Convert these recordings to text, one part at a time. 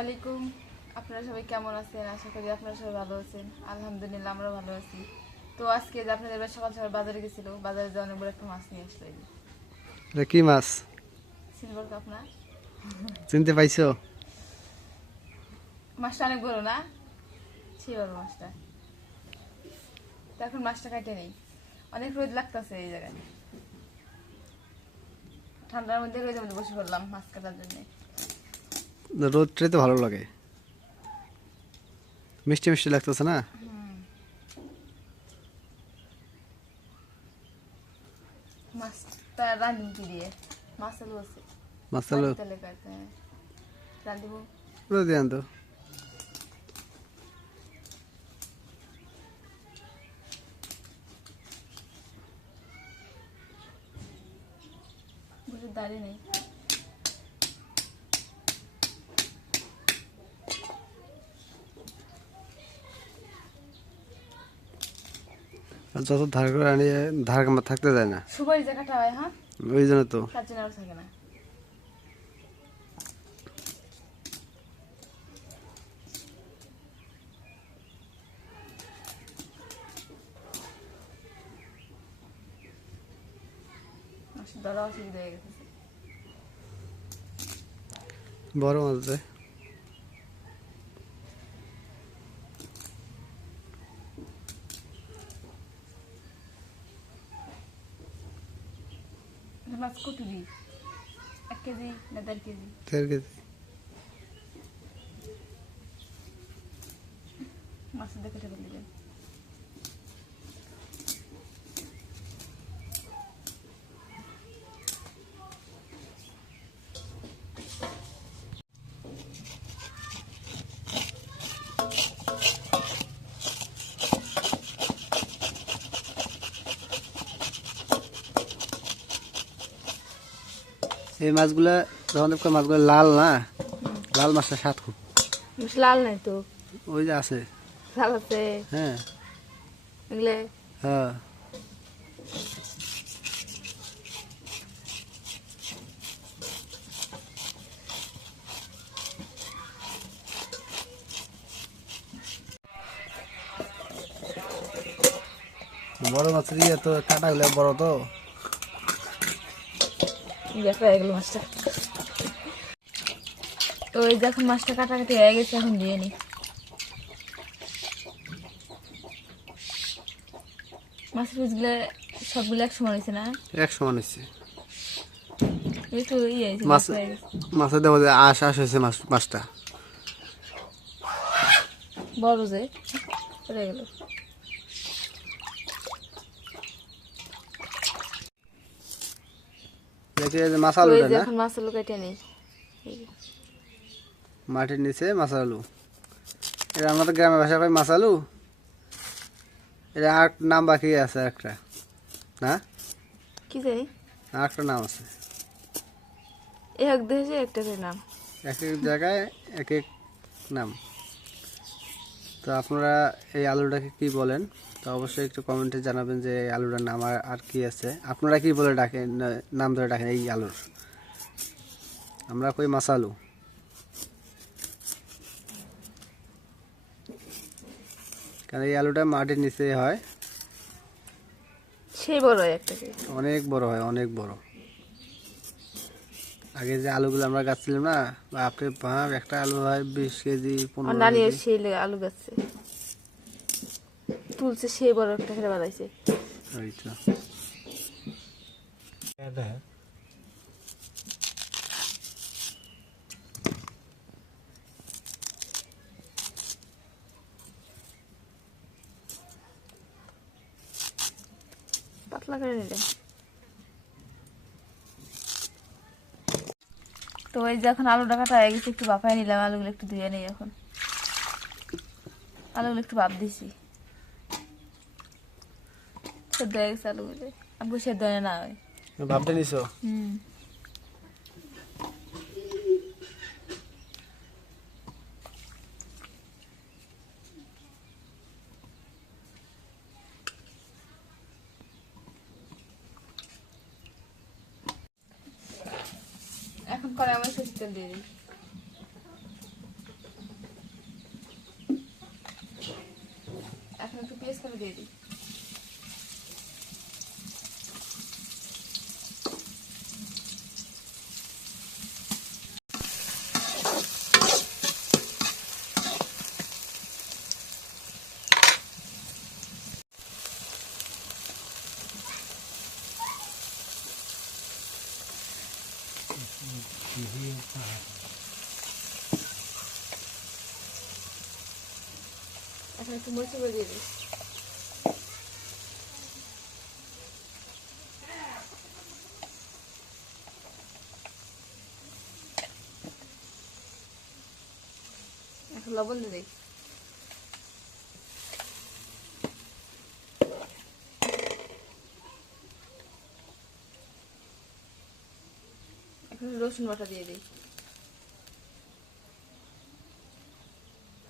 আলাইকুম। আপনারা সবাই কেমন আছেন? আশা করি আপনারা সবাই ভালো আছেন। আলহামদুলিল্লাহ আমরা ভালো আছি। তো আজকে যে আপনাদের এবার সকাল সকাল বাজারে গেছিল, বাজারে যে অনেক বড় একটা মাছ নিয়ে আসলো। এই যে। এটা কি মাছ? সিলভার কাপ না? চিনতে পাইছো? মাছটা অনেক বড় না? সেই বড় মাছটা। তো এখন মাছটা কাটে নেই, অনেক রোদ লাগতেছে এই জায়গায়। ঠান্ডার মধ্যে রোদের মধ্যে বসে পড়লাম মাছ কাটার জন্য। রোদটাই তো ভালো লাগে, মিষ্টি মিষ্টি লাগতেছে না? মাছটা রাঁধুন কি দিয়ে? মাছ আলু আছে, মাছালো তেলে কাটতে রাঁধিব। রোদে আনতো। বসে দাঁড়িয়ে নেই। আর যত ধার করে আনিয়ে ধার কামড় থাকতে যায় না, সুপারি যে কাটা হয়, হ্যাঁ, ওই জন্য তো। তার জন্য আর থাকে না। ধরা অসুবিধা হয়ে গেছে। বড় মাছ দেয়। মাছ কত দিই? 1 কেজি না 1.5 কেজি? 1.5 কেজি। মাছের দেখে টেবিল দিবেন। এই মাছগুলা যখন দেখো মাছগুলো লাল না, লাল মাছটা স্বাদ খুব। লাল নাই তো, ওই যে আছে। লাল আছে হ্যাঁ এগুলো। হ্যাঁ, বড় মাছের ইয়ে তো কাটাগুলো বড় তো। দেখা এগুলো মাছটা। তো এই যে এখন মাছটা কাটাকাটি হয়ে গেছে, এখন দিয়ে নি। মাছের পিসগুলো সবগুলো এক সমান হয়েছে না? এক সমান হচ্ছে। একটু ইয়ে হয়েছে, মাছ হয়ে গেছে। মাছের দেওয়া যায় আশ আশ হয়েছে মাছটা। বড় যে পড়ে গেল। মাছ তো এই আলুটা যে না, এখন মাছ আলু কেটে নেই। এই যে। মাটির নিচে মাছ আলু। এটা আমাদের গ্রামের ভাষায় কয় মাছ আলু। এটা আর নাম বাকি আছে একটা, না কি জানি, আর একটা নাম আছে। এক দেশে একটা করে নাম। এক এক জায়গায় এক এক নাম। তো আপনারা এই আলুটাকে কি বলেন, তো অবশ্যই একটু কমেন্টে জানাবেন যে এই আলুটার নাম আর কি আছে। আপনারা কি বলে ডাকেন, নাম ধরে ডাকেন এই আলুর? আমরা কই মাছ আলু। কারণ এই আলুটা মাটির নিচে হয়, সেই বড় একটা করে। অনেক বড় হয়, অনেক বড়। আগে যে আলুগুলো আমরা গাছছিলাম না, বাপরে বাপ, একটা আলু হয় 20 কেজি আমার 15 নানি কেজি। সেই আলু গাছছে, তুলছে সেই বড় একটা করে বানাইছে। ওই তো। পাতলা করে নিলে। তো এই যে এখন আলুটা কাটা হয়ে গেছে, একটু বাফায় নিলাম। আলুগুলো একটু ধুয়ে নেই এখন। আলুগুলো একটু ভাপ দিছি, সেদ্ধ হয়ে গেছে আলুগুলো। আলু সেদ্ধ হয় না হয়। ভাবতে নিছো? হুম। এখন করে আমার সরষের তেল দিয়ে দিই। স্কুলে দিয়ে দিই। এখন একটু মরিচ গুঁড়ো দিয়ে দিই। এখন লবণ দিয়ে দিই। এখন রসুন বাটা দিয়ে দিই।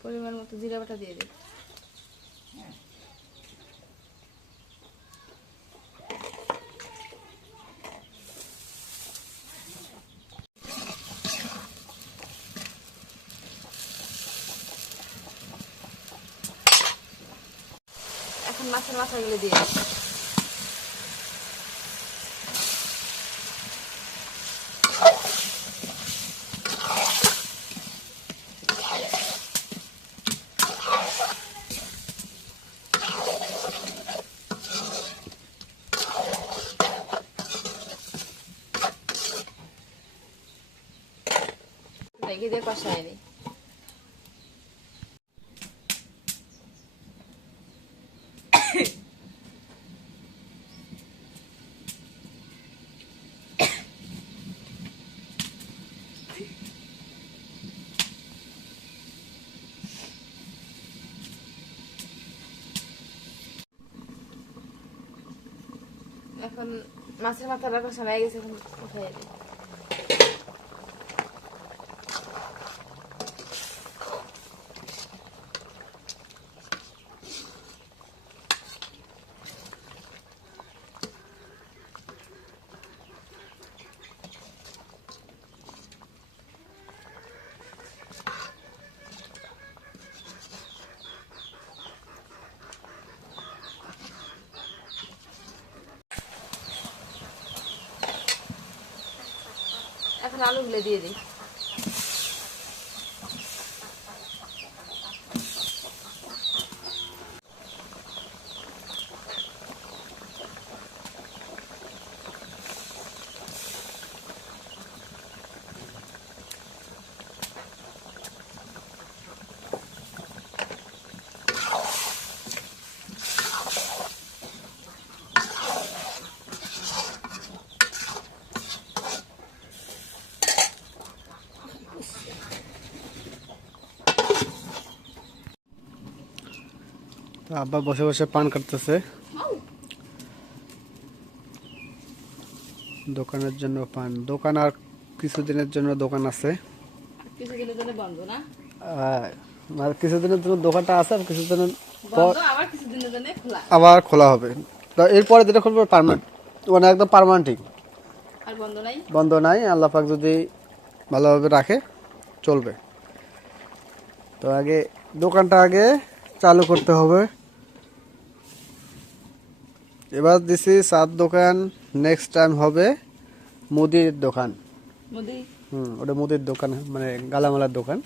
পরিমাণ মতো জিরা বাটা দিয়ে দিই। এখন মাছের মাথাগুলো দিয়ে দিই। রেখে দিয়ে কষাই নিই। এখন মাছের মাথাটা কষানো হয়ে গেছে, এখন উঠাই দিই। এখন আলুগুলো দিয়ে দিই। তো আব্বা বসে বসে পান কাটতেছে, দোকানের জন্য পান। দোকান আর কিছুদিনের জন্য দোকান আছে, কিছুদিনের জন্য বন্ধ না? আর কিছুদিনের জন্য দোকানটা আছে, আর কিছুদিনের পর বন্ধ, আবার কিছুদিনের জন্য খোলা। আবার খোলা হবে। তো এরপরে যেটা খুলবে পার্মানেন্ট, মানে একদম পার্মানেন্টই, আর বন্ধ নাই। বন্ধ নাই। আল্লাহ পাক যদি ভালোভাবে রাখে চলবে। তো আগে দোকানটা আগে চালু করতে হবে। এবার দিছি চার দোকান, নেক্সট টাইম হবে মুদির দোকান। মুদি ওটা মুদির দোকান, মানে গালামালার দোকান,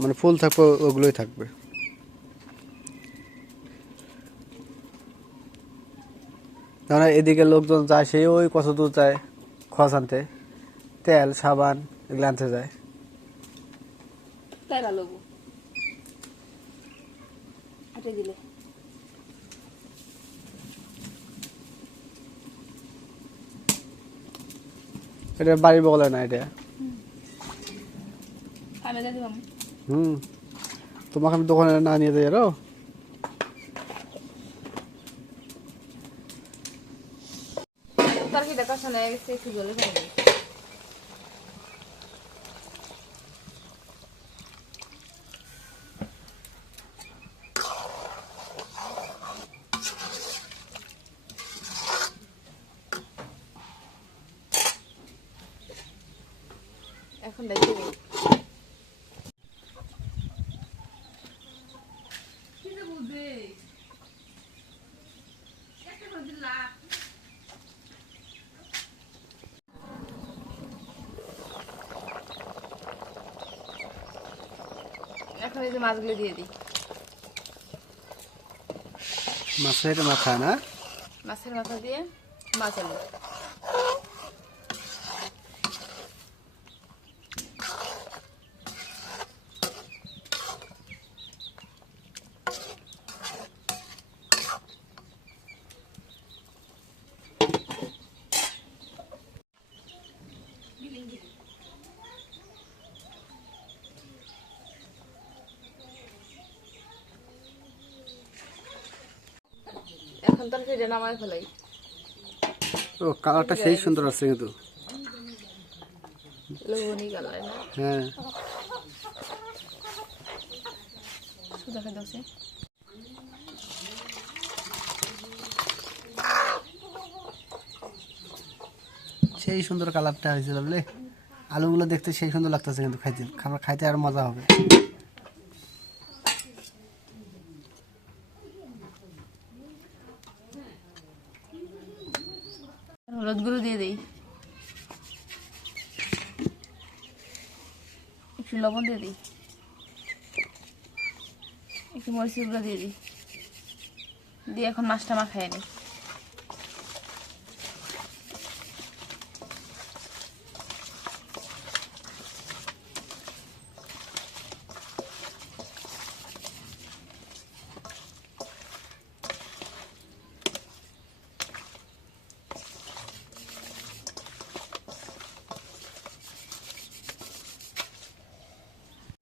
মানে ফুল থাকবে ওগুলোই থাকবে। কেননা এদিকে লোকজন যায়, সেই ওই কত দূর যায় খোঁজ আনতে, তেল সাবান এগুলো আনতে যায়। তাই ভালো হাটে দিলে এটা বাড়ি বলে না এটা। আমি যাই দিলাম। তোমাকে আমি দোকানে না নিয়ে যাই আরো। তরকারিটা কষানো হয়ে গেছে, একটু জলে ফেলে দিই। এখন দেখি এখন এই যে মাছগুলো দিয়ে দিই। মাছের মাথা না? মাছের মাথা দিয়ে মাছ আলু। এখন তরকারিটা নামায় ফেলাই। ও কালারটা সেই সুন্দর আছে কিন্তু। লবণী কালার না? হ্যাঁ, সুদা খেতে হচ্ছে। সেই সুন্দর কালারটা হয়েছিল বুঝলে। আলুগুলো দেখতে সেই সুন্দর লাগতেছে কিন্তু খাইতে, খাইতে আরো মজা হবে। হলুদ গুঁড়ো দিয়ে দিই, একটু লবণ দিয়ে দিই, একটু মরিচের গুঁড়ো দিয়ে দিই, দিয়ে এখন মাছটা মাখায় নিই।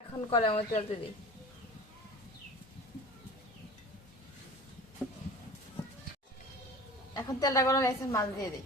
এখন করে আমার তেল দিয়ে দিই। এখন তেলটা গরম হয়েছে, মাছ দিয়ে দিই।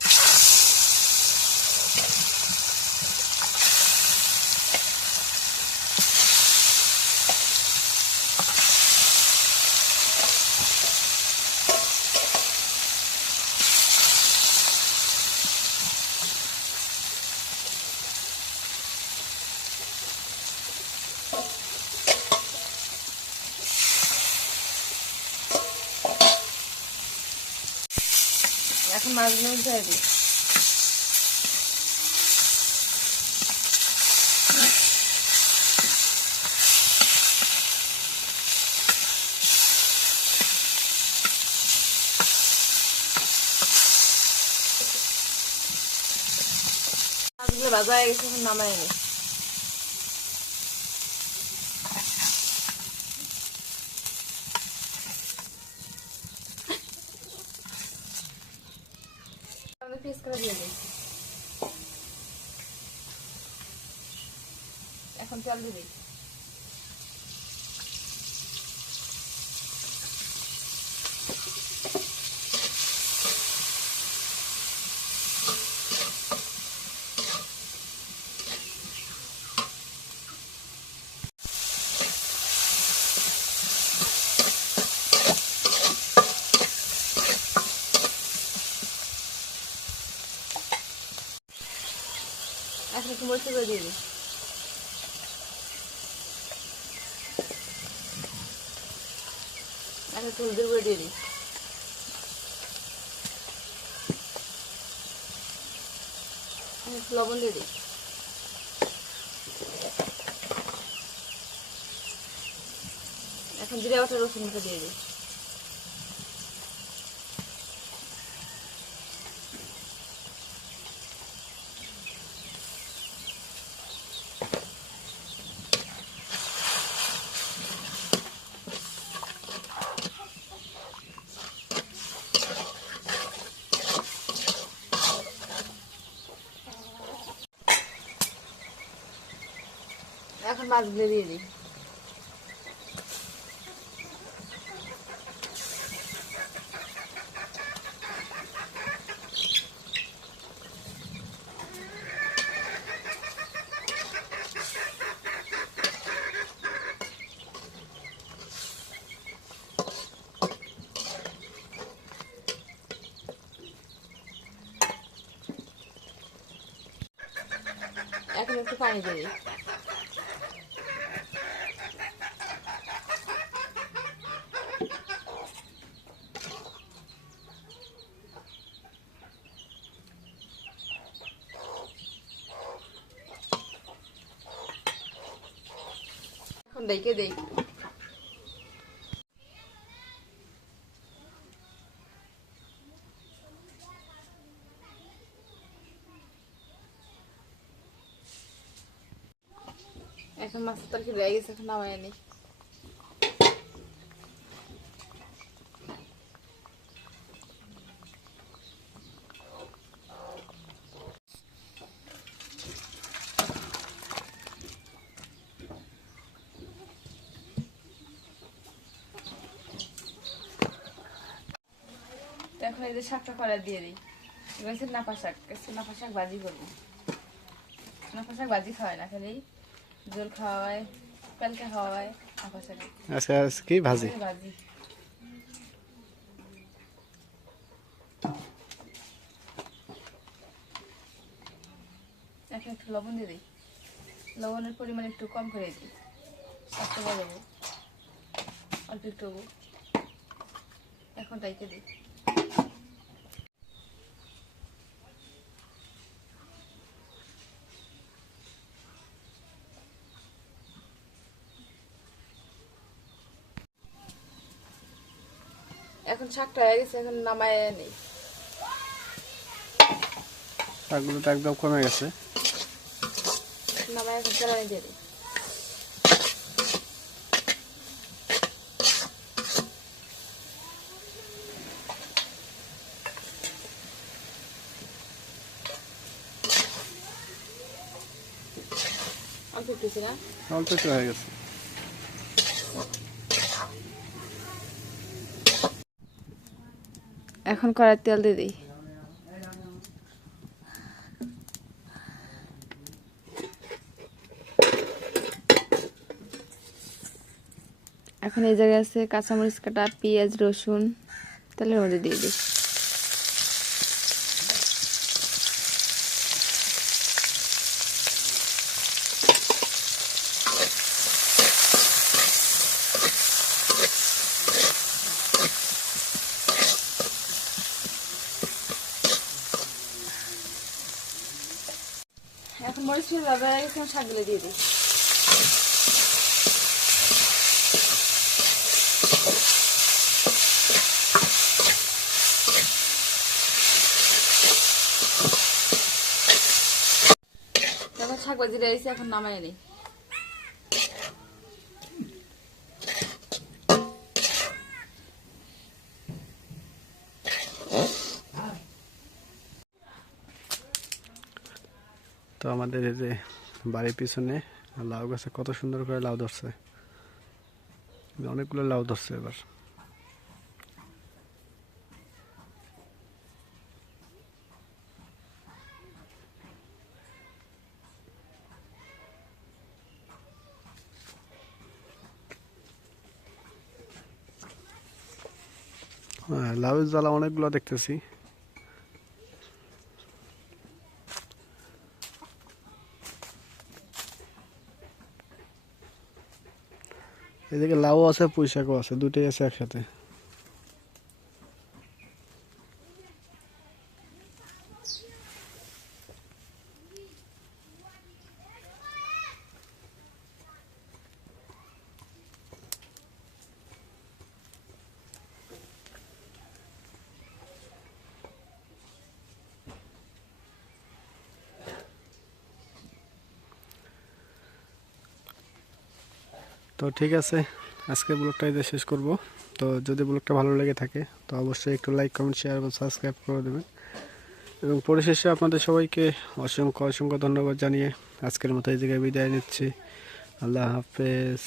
এখন মাছগুলো উল্টে দিই। মাছগুলো ভাজা হয়ে গেছে, এখন নামায় নিই। পিস করে দিয়ে দিই। এখন তেল দিয়ে দিই। এখন একটু মরিচের গুঁড়ো দিয়ে দিই। এখন একটু হলুদের গুঁড়ো দিয়ে দিই। এখন একটু লবণ দিয়ে দিই। এখন জিরা বাটা রসুন বাটা দিয়ে দিই। এখন মাছগুলো দিয়ে দিই। এখন একটু পানি দিয়ে দিই। এখন এখন দেখে দেই। এখন মাছের তরকারি রয়ে গেছে, এখন নামাই আনি। এখন এই যে শাকটা কড়াই দিয়ে দিই। এবার হচ্ছে নাপা শাক, নাপা শাক ভাজি করবো। নাপা শাক ভাজি খাওয়ায় না, খালি জল খাওয়ায়, পেলকা খাওয়ায় নাপা শাকে। আচ্ছা কি ভাজি? ভাজি। এখন একটু লবণ দিয়ে দিই, লবণের পরিমাণ একটু কম করে দিই, শাকটা বাজাবো অল্প একটু। এখন ডাইকে দিই। এখন শাকটা হয়ে গেছে, এখন নামায় নেই। শাকগুলো তো একদম কমে গেছে। নামায় এখন জ্বালানি দিয়ে দিই। অল্প একটু ছিল না, অল্প একটু হয়ে গেছে। এখন কড়াই তেল দিয়ে দিই। এখন এই জায়গায় আছে কাঁচামরিচ কাটা, পেঁয়াজ, রসুন, তেলের মধ্যে দিয়ে দিই। এখন মরিচ ভাজা হয়ে গেছে, শাকগুলো দিয়ে দিই। এখন শাক ভাজি রয়েছে, এখন নামাই নিই। তো আমাদের এই যে বাড়ির পিছনে লাউ গাছে কত সুন্দর করে লাউ ধরছে, অনেকগুলো লাউ ধরছে এবার। হ্যাঁ, লাউয়ের জ্বালা অনেকগুলো দেখতেছি। এদিকে লাউ আছে, পুঁই শাকও আছে, দুটোই আছে একসাথে। তো ঠিক আছে, আজকে ব্লগটা এই শেষ করব। তো যদি ব্লগটা ভালো লেগে থাকে তো অবশ্যই একটু লাইক, কমেন্ট, শেয়ার এবং সাবস্ক্রাইব করে দেবেন। এবং পরিশেষে আপনাদের সবাইকে অসংখ্য অসংখ্য ধন্যবাদ জানিয়ে আজকের মতো এই জায়গায় বিদায় নিচ্ছি। আল্লাহ হাফেজ।